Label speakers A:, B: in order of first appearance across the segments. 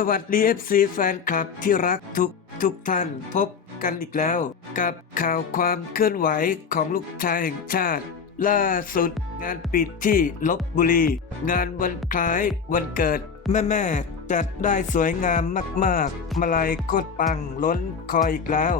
A: สวัสดี FC แฟนคลับที่รักทุกทุกท่านพบกันอีกแล้ว กับข่าวความเคลื่อนไหวของลูกชายแห่งชาติ ล่าสุดงานปิดที่ลบบุรี งานวันคล้ายวันเกิด แม่แม่จัดได้สวยงามมาก ๆ มาลัยโคตรปังล้นคออีกแล้ว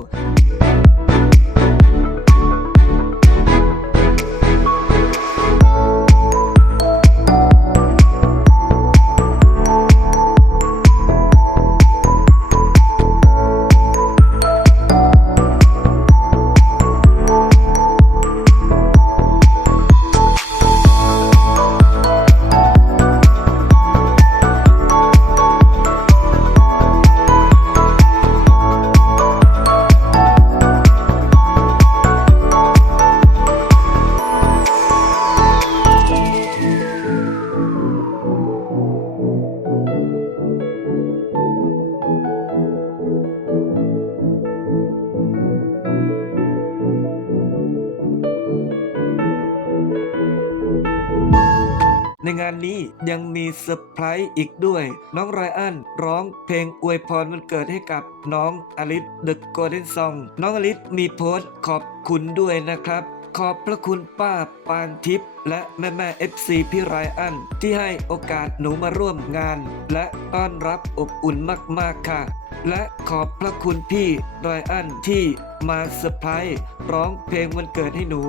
A: ในงานนี้ยังมีเซอร์ไพรส์อีกด้วย น้องไรอันร้องเพลงอวยพรวันเกิดให้กับน้องอลิสเดอะโกลเด้นซองน้องอลิสมีโพสต์ขอบคุณด้วยนะครับ ขอบพระคุณป้าปานทิพย์และแม่แม่เอฟซีพี่ไรอัน ที่ให้โอกาสหนูมาร่วมงาน และต้อนรับอบอุ่นมากๆค่ะ และขอบพระคุณพี่ไรอันที่มาเซอร์ไพรส์ร้องเพลงวันเกิดให้หนู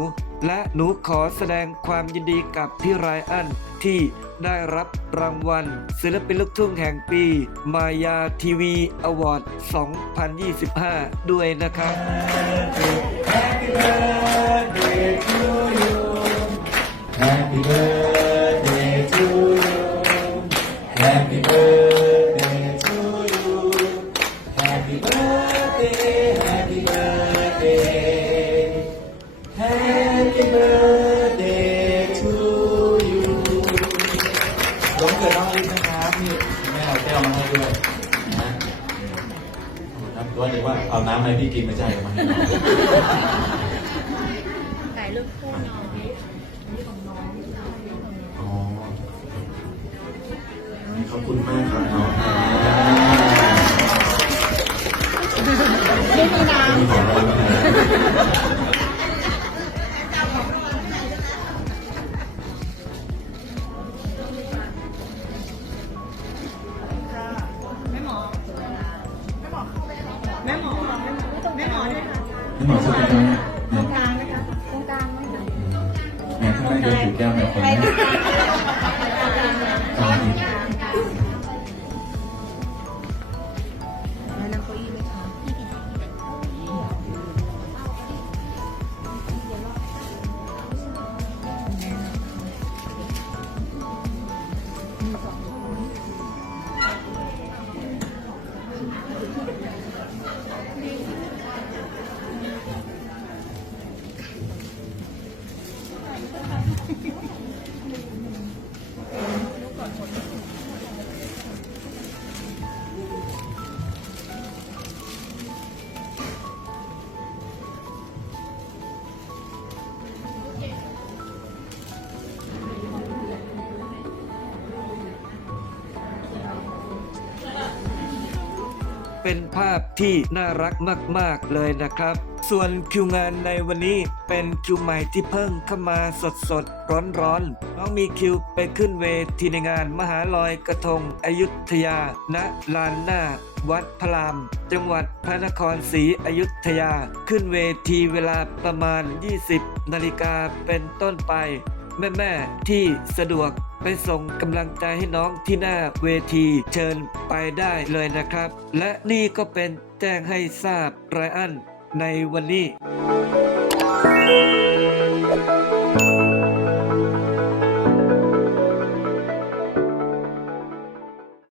A: และหนูขอแสดงความยินดีกับพี่ไรอันที่ได้รับรางวัล ศิลปินลูกทุ่งแห่งปี มายาทีวีอวอร์ด 2025 ด้วยนะครับ
B: Happy ลงเกิดน้องอลิซนะครับนี่แม่เอาแก้วมาให้ด้วยนะครับตัวเดี๋ยวว่าเอาน้ำอะไรพี่กินไม่ใช่เอามาให้น้อง
C: ถ่ายรูปคู่น้องนี่ของน้อง
B: อ๋อขอบคุณมากครับน้อง
C: หมอ
B: สุดท้าย
C: ตรงกลางนะคะตรงกลางมั้ง
B: แม่ข้างล่างจะถือแก้วหน่อยคนนะ
A: เป็นภาพที่น่ารักมาก ๆ เลยนะครับ ส่วนคิวงานในวันนี้เป็นคิวใหม่ที่เพิ่งเข้ามาสดสดร้อนร้อนๆน้องมีคิวไปขึ้นเวทีในงานมหาลอยกระทงอยุธยา ณ ลานหน้า วัดพระราม จังหวัดพระนครศรีอยุธยา ขึ้นเวทีเวลาประมาณ 20 นาฬิกาเป็นต้นไป แม่ ๆ ที่สะดวก ไปส่งกำลังใจให้น้องที่หน้าเวทีเชิญไปได้เลยนะครับ และนี่ก็เป็นแจ้งให้ทราบไรอันในวันนี้